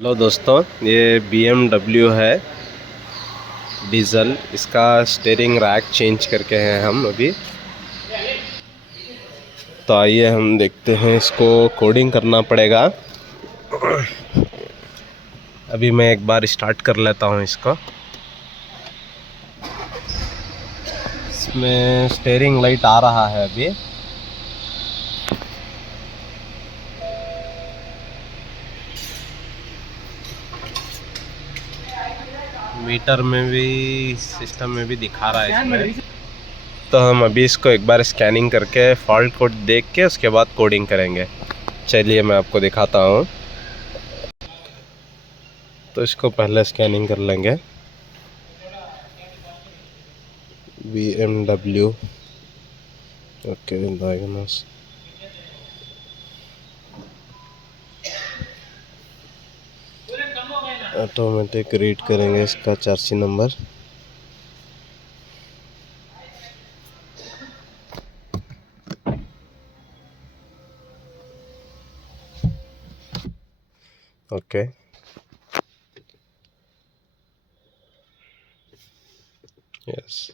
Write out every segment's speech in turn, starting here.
Hello दोस्तों, ये BMW है डीज़ल। इसका स्टीयरिंग रैक चेंज करके हैं हम अभी। तो आइए हम देखते हैं, इसको कोडिंग करना पड़ेगा। अभी मैं एक बार स्टार्ट कर लेता हूँ इसको। इसमें स्टीयरिंग लाइट आ रहा है अभी। मीटर में भी, सिस्टम में भी दिखा रहा है इसमें। तो हम अभी इसको एक बार स्कैनिंग करके फॉल्ट कोड देख के उसके बाद कोडिंग करेंगे। चलिए मैं आपको दिखाता हूँ। तो इसको पहले स्कैनिंग कर लेंगे। BMW, okay, diagnose. Automatic read करेंगे इसका चार्सी नंबर। Okay, yes.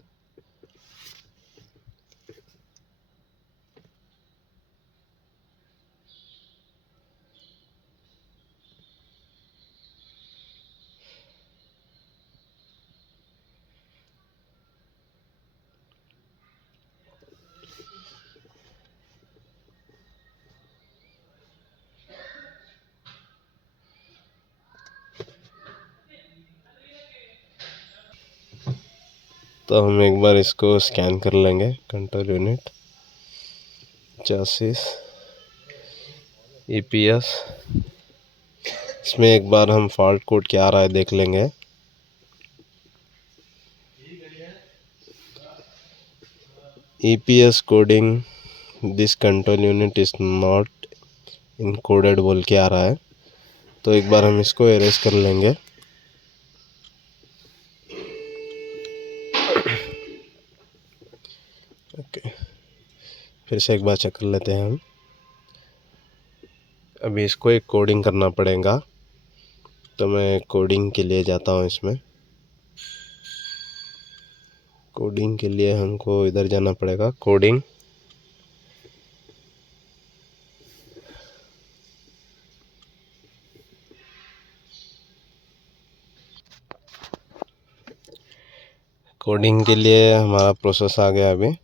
तो हम एक बार इसको स्कैन कर लेंगे। Control unit, chassis, EPS। इसमें एक बार हम फॉल्ट कोड क्या आ रहा है देख लेंगे। EPS coding this control unit is not encoded बोल के आ रहा है। तो एक बार हम इसको एरेज कर लेंगे। ओके, फिर से एक बार चेक कर लेते हैं हम। अभी इसको एक कोडिंग करना पड़ेगा। तो मैं कोडिंग के लिए जाता हूँ। इसमें कोडिंग के लिए हमको इधर जाना पड़ेगा, कोडिंग। कोडिंग के लिए हमारा प्रोसेस आ गया अभी।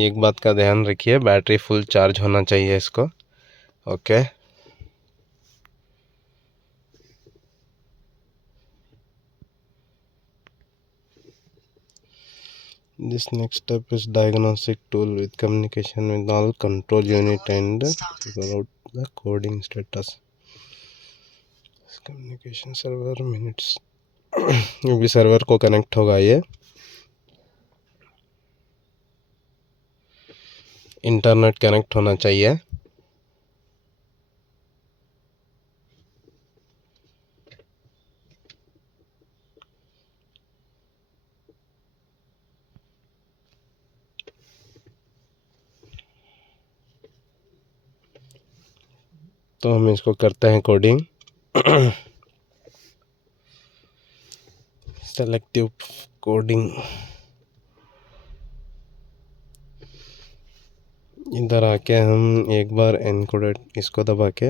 एक बात का ध्यान रखिए, बैटरी फुल चार्ज होना चाहिए इसको। Okay, this next step is diagnostic tool with communication with all control unit and figure out the coding status. Communication server minutes. अभी सर्वर को कनेक्ट होगा ये। इंटरनेट कनेक्ट होना चाहिए। तो हम इसको करते हैं कोडिंग। Selective coding. इधर आके हम एक बार एनकोडेड इसको दबा के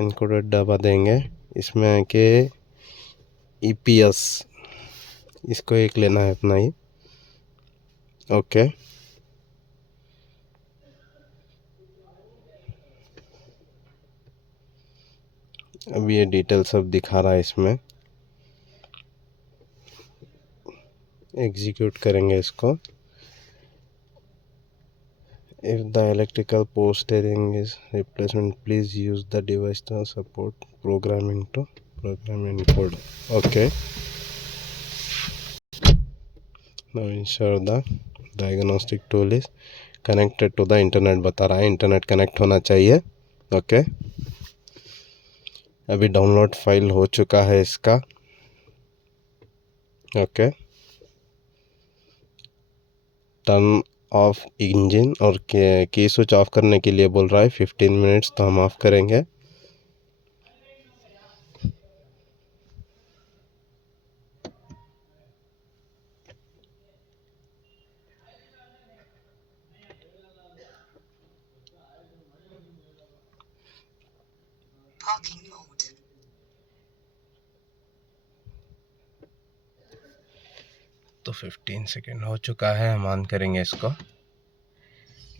एनकोडेड दबा देंगे। इसमें आके EPS इसको एक लेना है अपना ही। ओके, अब ये डिटेल सब दिखा रहा है इसमें। एग्जीक्यूट करेंगे इसको। If the electrical post steering is replacement, please use the device to support programming to program and code. Okay, now ensure the diagnostic tool is connected to the internet बता रहा है। इंटरनेट कनेक्ट होना चाहिए। Okay, अभी download file हो चुका है इसका। ओके, टर्न ऑफ इंजन और की स्विच ऑफ करने के लिए बोल रहा है 15 मिनट्स। तो हम ऑफ करेंगे। तो 15 सेकेंड हो चुका है। हम ऑन करेंगे इसको,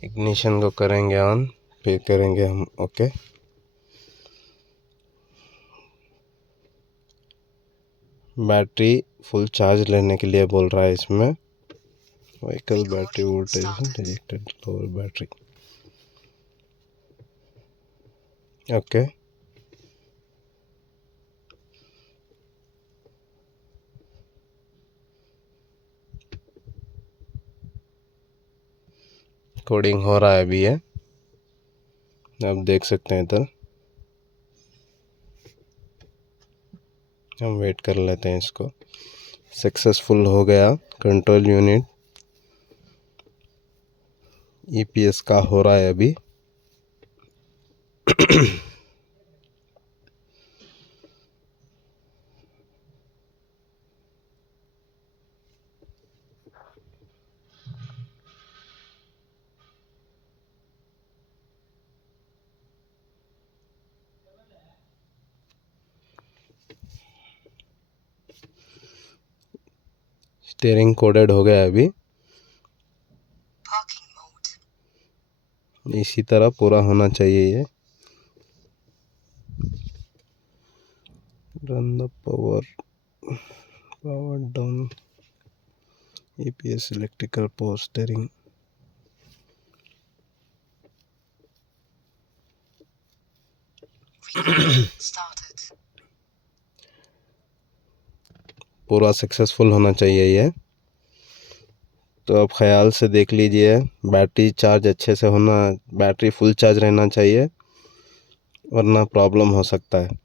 इग्निशन को करेंगे ऑन, फिर करेंगे हम ओके। बैटरी फुल चार्ज लेने के लिए बोल रहा है इसमें। Vehicle battery voltage detected lower battery, okay. Coding हो रहा है अभी, है आप देख सकते हैं। इधर हम वेट कर लेते हैं इसको। सक्सेसफुल हो गया। कंट्रोल यूनिट ईपीएस का हो रहा है अभी। स्टीयरिंग कोडेड हो गया अभी। इसी तरह पूरा होना चाहिए ये। Run the power down EPS electrical power steering. पूरा सक्सेसफुल होना चाहिए ये। तो आप ख्याल से देख लीजिए, बैटरी चार्ज अच्छे से होना, बैटरी फुल चार्ज रहना चाहिए, वरना प्रॉब्लम हो सकता है।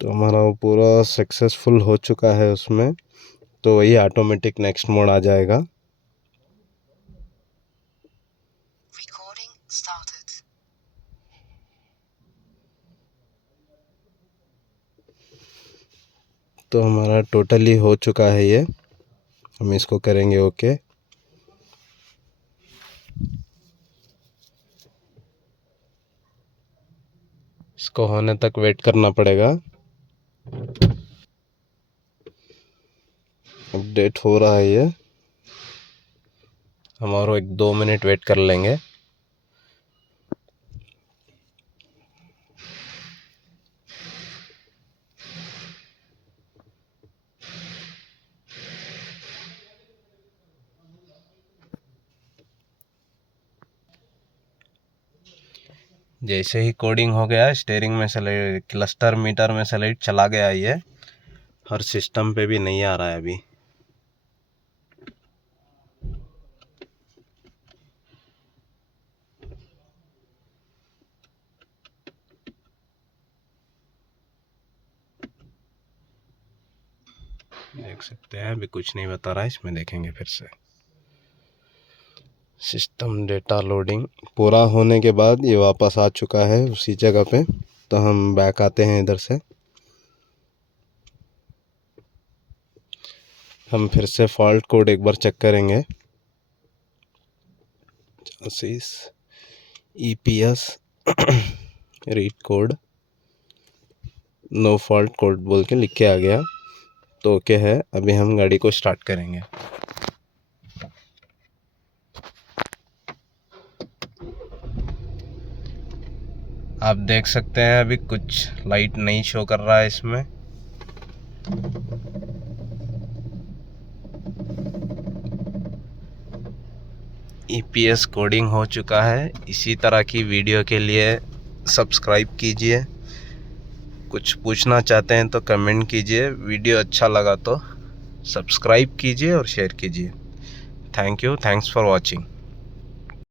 तो हमारा वो पूरा सक्सेसफुल हो चुका है उसमें। तो वही ऑटोमेटिक नेक्स्ट मोड आ जाएगा। तो हमारा टोटली हो चुका है ये। हम इसको करेंगे ओके। इसको होने तक वेट करना पड़ेगा। अपडेट हो रहा है ये। हम और 1-2 मिनट वेट कर लेंगे। जैसे ही कोडिंग हो गया, स्टीयरिंग में से क्लस्टर मीटर में से लाइट चला गया ये, और सिस्टम पे भी नहीं आ रहा है अभी। देख सकते हैं अभी कुछ नहीं बता रहा है। इसमें देखेंगे फिर से। सिस्टम डेटा लोडिंग पूरा होने के बाद ये वापस आ चुका है उसी जगह पे। तो हम बैक आते हैं इधर से। हम फिर से फॉल्ट कोड एक बार चेक करेंगे। EPS read code no fault code बोल के लिख के आ गया। तो ओके है। अभी हम गाड़ी को स्टार्ट करेंगे। आप देख सकते हैं अभी कुछ लाइट नहीं शो कर रहा है इसमें। ईपीएस कोडिंग हो चुका है। इसी तरह की वीडियो के लिए सब्सक्राइब कीजिए। कुछ पूछना चाहते हैं तो कमेंट कीजिए। वीडियो अच्छा लगा तो सब्सक्राइब कीजिए और शेयर कीजिए। Thank you, thanks for watching.